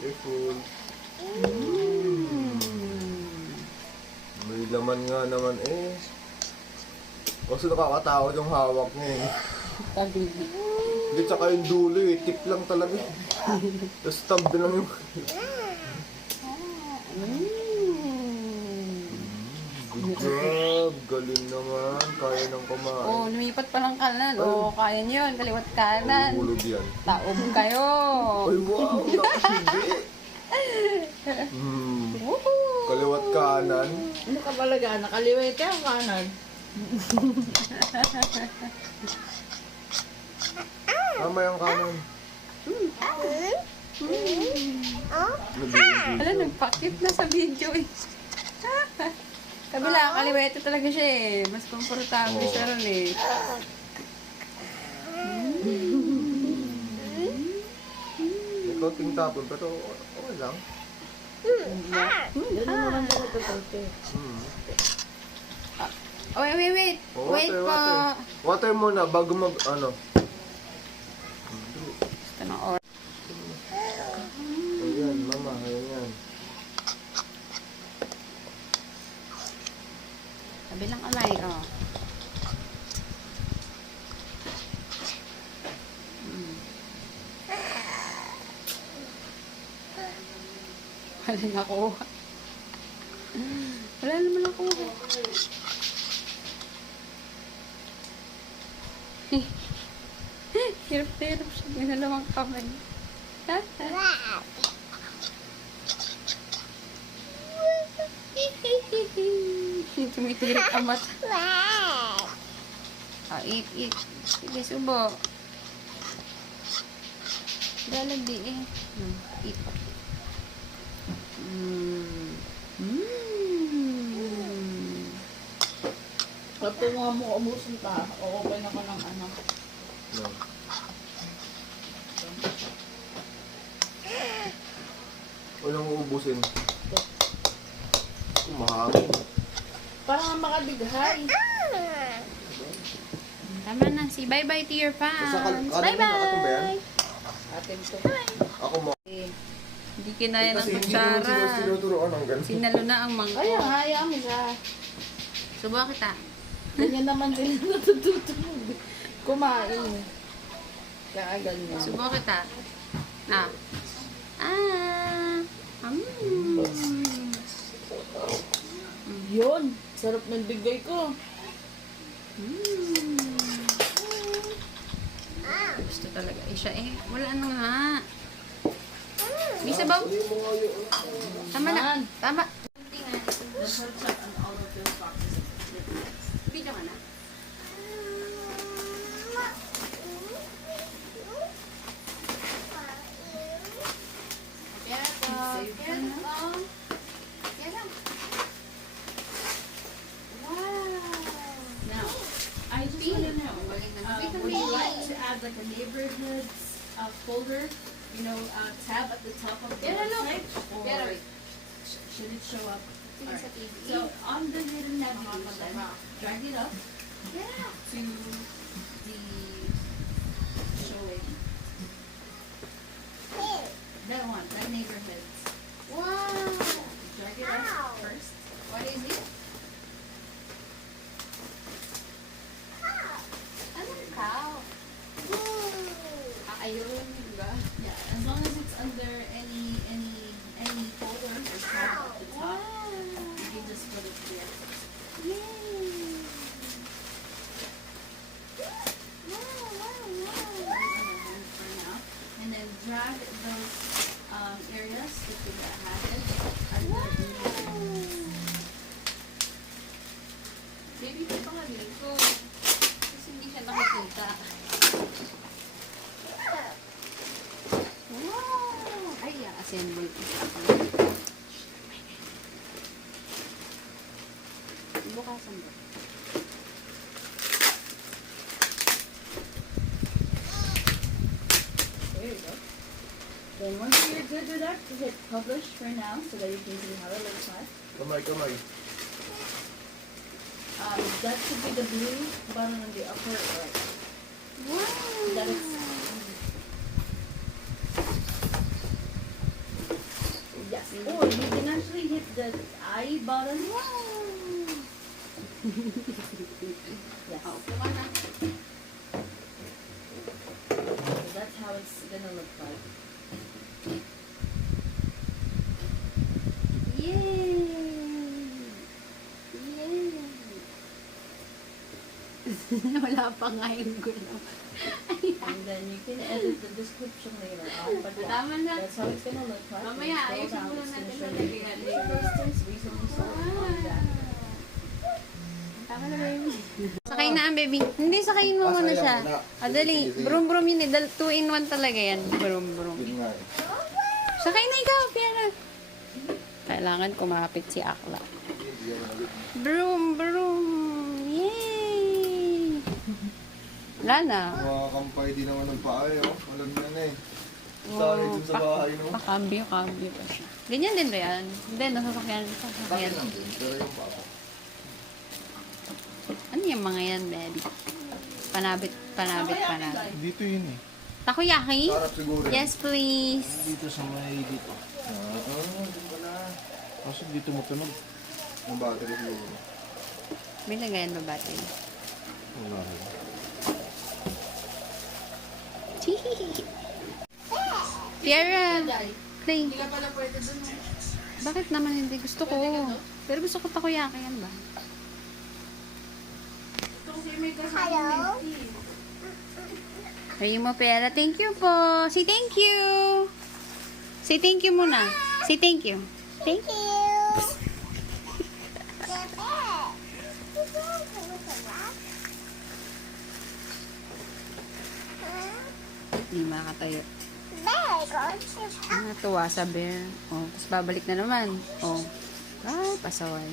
Careful. May laman nga naman eh. Kasi nakakatakot yung hawak niya eh. Hindi, tsaka yung dulo eh. Tip lang talaga. Tapos stab din lang yung... Good job. Galing naman. Kaya nang kumain. Oh, lumipat pa lang kanan. Oh, kaya niyo yun. Kaliwat kanan. Ulog yan. Taob kayo. Ay, wow! Nakasindi! Kaliwat kanan. Ano ka talaga? Nakaliway ka ang kanan. Tama yung kanan. Wala, nagpakit na sa video eh. Kabila, kaliwete talaga siya eh. Mas komportable siya ron eh. Ikaw ting tapon, pero okay lang. Yan naman sa pagkakante. Oh, wait. Oh, Wait po. Water muna bago mag, ano. Gusto ng oras. Ayan, mama, ayan. Kabilang alay, oh. Wala na ako. Wala naman ako. Hirap-hirap siya. Ginalawang kamay. Tumitirik ang mata. Ah, eat. Sige, subo. Dalagdi eh. Eat. Kapag mga mo umusin ka, o okay na ka ng ano. No. Walang uubusin. Mahangin. Para makadighay. Tama na. Say bye-bye to your fans. Kanin ba yan? Atin to. Ako mo. Hindi kinaya ng Kasi hindi kutsara. naman sila tinuturoan ng ganun. Sinalo na ang mangkok. Kaya, hayaan mo siya. Subukan kita. Ganyan naman din natututo. Kumain. Kaya ganyan. Subukan kita. Ah. Yun. Sarap ng bigay ko. Gusto talaga. Siya eh. Wala na nga. May sabaw. Tama na. Tama. Video ka na. Now, I just want to know, would you like to add like a neighborhoods folder, you know, tab at the top of the website, or should it show up? Alright. So on the hidden navigation, drag it up to the showing. That one, that neighborhoods. Wow. Drag it up first. What is it? Anong cow? Ayun, diba? Yeah, as long as it's under any folder or tab at the top, you can just put it there. For now, and then drag those areas that you added under Baby, ito pa nga ko. Kasi hindi siya nakikita. Wow! Ay, assemble ko siya. Bukasan ba? There you go. Then once you're good with that, hit publish for now so that you can see how it looks like. Kamay. That should be the blue button on the upper right. Wow! That is Or you can actually hit the I button. Yes. Oh, kuha na. So that's how it's gonna look like. Yay! Yay! Wala pa nga yung gulong. And then you can edit the description later on. But yeah, Tama na. that's how it's gonna look like. Mamaya, When you ayusin scroll muna down, it's natin gonna show lalagyan you yan. the distance recently sold on that. Tama na, baby. Sakay na ang baby. Hindi, sakayin mo muna siya. Sayang na. Dali. Sige. Brum brum yun eh. 2-in-1 talaga yan. Brum brum. Yun nga eh. Sakay na ikaw, Piera. Kailangan kumapit si Akla. Brum brum. Yay! Wala na. Makakampay din naman ng paa eh. Oh. Walang yan eh. Sorry dun sa bahay no. Pakambyo pa siya. Ganyan din ba yan? Hindi, nasasakyan. Bakit Sasakyan. lang din? Pero yung paa. Ano yung mga yan, baby? Panabit. Dito yun eh. Takoyaki? Sarap siguro. Yes, please. Dito sa may dito. Doon pala. Kaso dito mo tunog. Yung battery siguro. May lagayan ba battery? Wala rin. Piera! Clay. Bakit naman hindi? Gusto ko. Pero gusto ko takoyaki yan ba? Hello? mo, Piera. Thank you po. Say thank you. Say thank you muna. Say thank you. Thank you. Hindi makatayo. Natuwa sa bear. Oh, tapos babalik na naman. Oh. Ay, pasaway.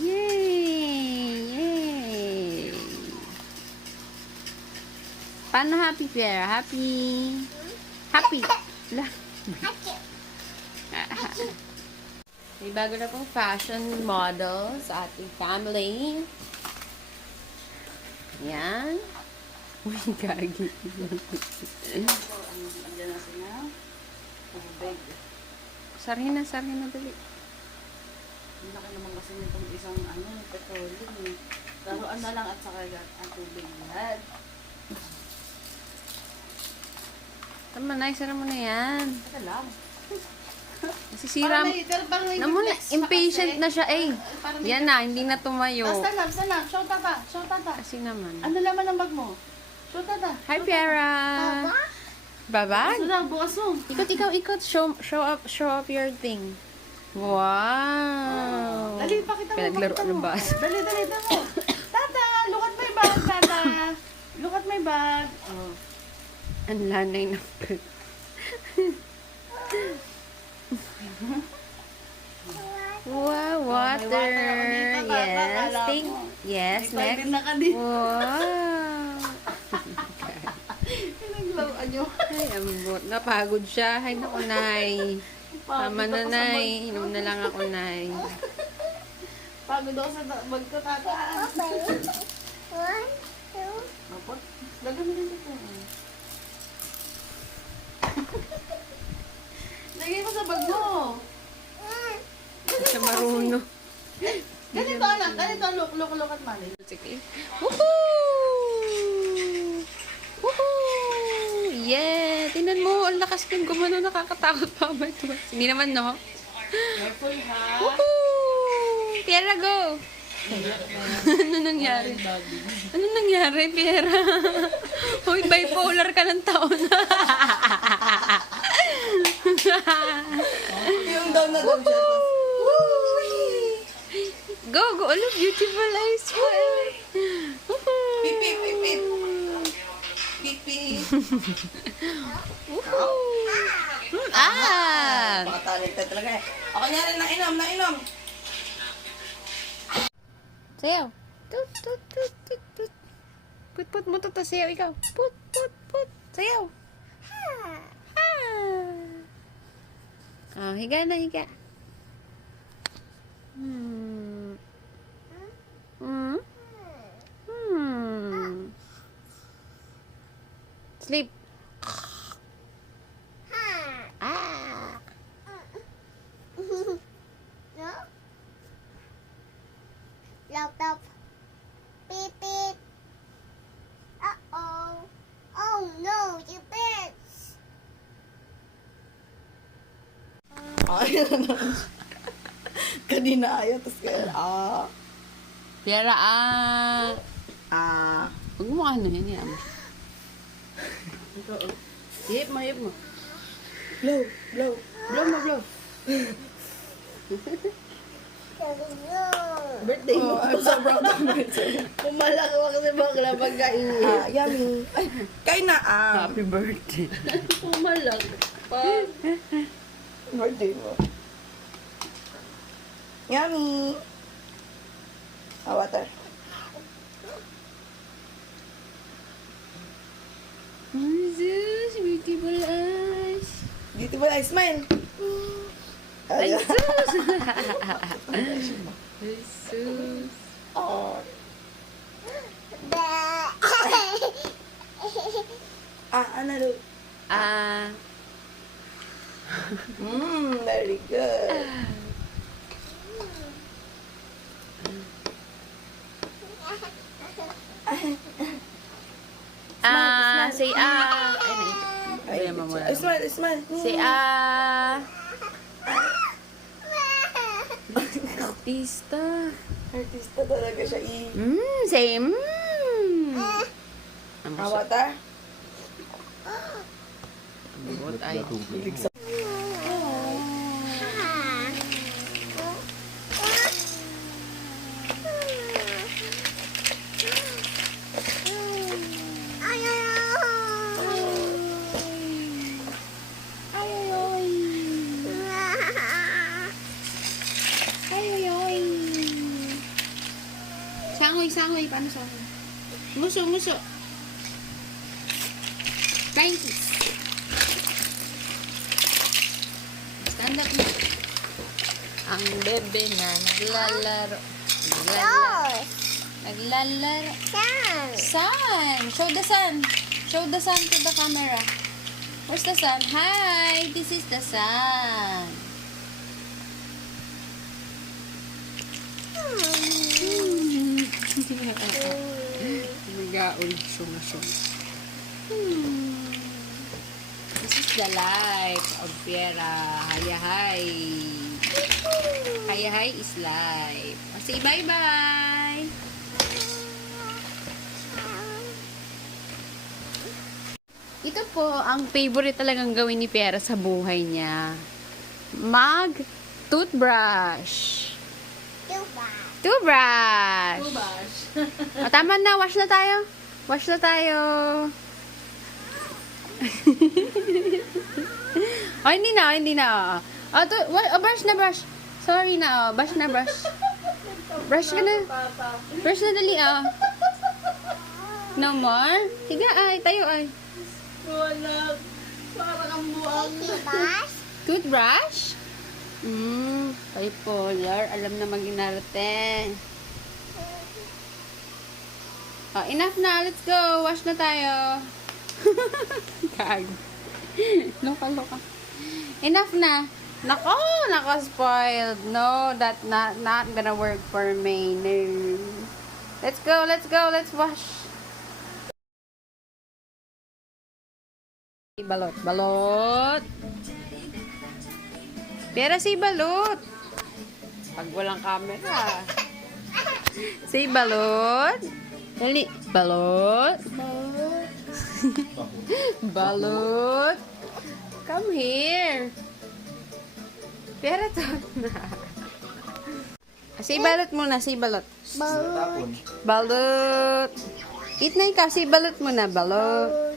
Yay! Yay! Paano happy, Pierre? Happy? Happy? La. May bago na pong fashion model sa ating family. Yan. Uy, gagi. Andiyan na sila. Tubig. Sarhin na, dali. Ang laki naman kasi nitong isang petroleum eh. Laruan na lang at saka ang tubig lahat. Tama na, isara mo na yan. Teka lang. Nasisira mo. Parang may Naman, reflex pa impatient kasi. na siya eh. Parang may- Yan na, hindi na tumayo. Basta lang. Show tata. Kasi naman. Ano laman ng bag mo? Show tata. Hi, Piera. Babag? Bukas mo lang, bukas mo. Ikot. Show up your thing. Wow. Dali, pakita mo. Pinaglaruan ng bus. Dali mo. Tata, look at my bag, tata. Look at my bag. Oh. Ang lanay ng wow, water. water ako dito, Papa. Yes. Alam Thank. mo. Yes, May next. pwede na ka din. Wow. Pinaglaruan nyo. Ay, ambot. Napagod siya. Ay, naku, Nay. Tama na, Nay. Inom na lang ako, Nay. Pagod ako sa bag ko, tata. Opo. Lagyan mo din dito. Lagay mo sa bag mo. Hindi siya marunong. Ganito anak, ganito. Look at mali. Sige. Woohoo! Woohoo! Yeah! Tingnan mo, ang lakas ng gumano, nakakatakot pa ba ito? Hindi naman, no? Careful ha. Woohoo! Piera, go! Ano nangyari? Ano nangyari, Piera? Hoy, bipolar ka ng taon. Yung daw na daw siya. Go, go. Oh, look, beautiful eyes. Woohoo! Pip, pip, pip, pip. Pip, pip. Woohoo! Ah! Baka talented talaga eh. Ako niya rin, nainom. Sayaw. Tut, tut, tut, tut, tut. Put mo to sayaw ikaw. Put. Sayaw. Ha. Oh, higa na, higa. Sleep. Ah. No? Laptop. Beep beep. Uh-oh. Oh no, you bitch. Ayaw na. Kanina ayaw, tapos kaya, Piera, Huwag mo ano yan, yan. Hip mo, hip mo. blow, blow. Blow mo, blow. Birthday mo. I'm so proud of myself. Pumalak mo kasi bakla pagkain. Yummy. Ay, kain na, Happy birthday. Pumalak. Birthday mo. Yummy. Water. Jesus, beautiful eyes. Beautiful eyes, smile. Ay, sus. Jesus. Oh. Ano do? Very good. Say Ay, naisip. Ay, smile, smile. Say Artista. Artista talaga siya. Say Water. Buot ay. Sangoy, paano sangoy? Muso. Frankies. Stand up na. Ang bebe na naglalaro. Naglalaro. Sun! Show the sun. Show the sun to the camera. Where's the sun? Hi! This is the sun. Nag-aulig siya. This is the life of Piera. Hayahay. Hayahay is life. Say bye-bye. Ito po ang favorite talagang gawin ni Piera sa buhay niya. Toothbrush. Toothbrush. O, tama na. Wash na tayo. O, hindi na. Brush na, brush. Sorry na, brush na, brush. Brush ka na. Brush na dali, No more? Sige, tayo, Wala. Parang ang buwang. Toothbrush? Bipolar. Alam na mag-inarte. Enough na. Let's go. Wash na tayo. Kag. Loka. Enough na. Nako, spoiled. No, that not gonna work for me. No. Let's go. Let's wash. Balot. Pero si balot. Pag walang camera. Si balot. Dali. Balot. Balot. Come here. Pero to na. Si balot muna, si balot. Balot. Eat na ikaw, si balot muna. Balot.